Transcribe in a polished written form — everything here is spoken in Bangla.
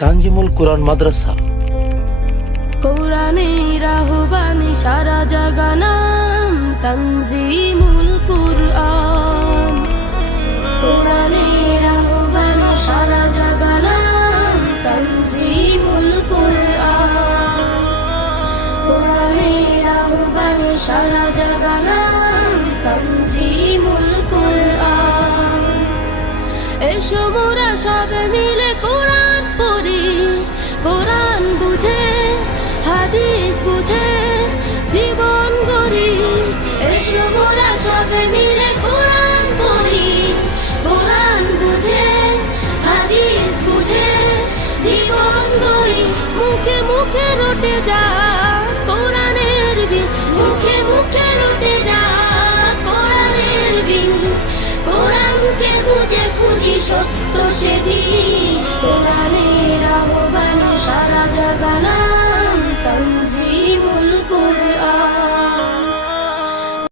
তানজিমুল কুরআন মাদ্রাসা। কোরআনের আহ্বানে সারা জাগানাম তানজিমুল কুরআন। কোরআনের আহ্বানে সারা জাগানাম তানজিমুল কুরআন। কোরআনের আহ্বানে সারা জাগানাম তানজিমুল কুরআন। এসো মোরা সবে মিলে কোরআন পড়ি, কোরআন বুঝে হাদিস বুঝে জীবন গড়ি। এসো মোরা সবে মিলে কোরআন পড়ি, কোরআন বুঝে হাদিস বুঝে জীবন গড়ি। মুখে মুখে রটে যা কোরআনের বিন, মুখে মুখে রটে যা কোরআনের বিন। কোরআনকে বুঝে খুঁজি সত্য সেদিন, কোরআনের আহ্বানে সারা জাগানা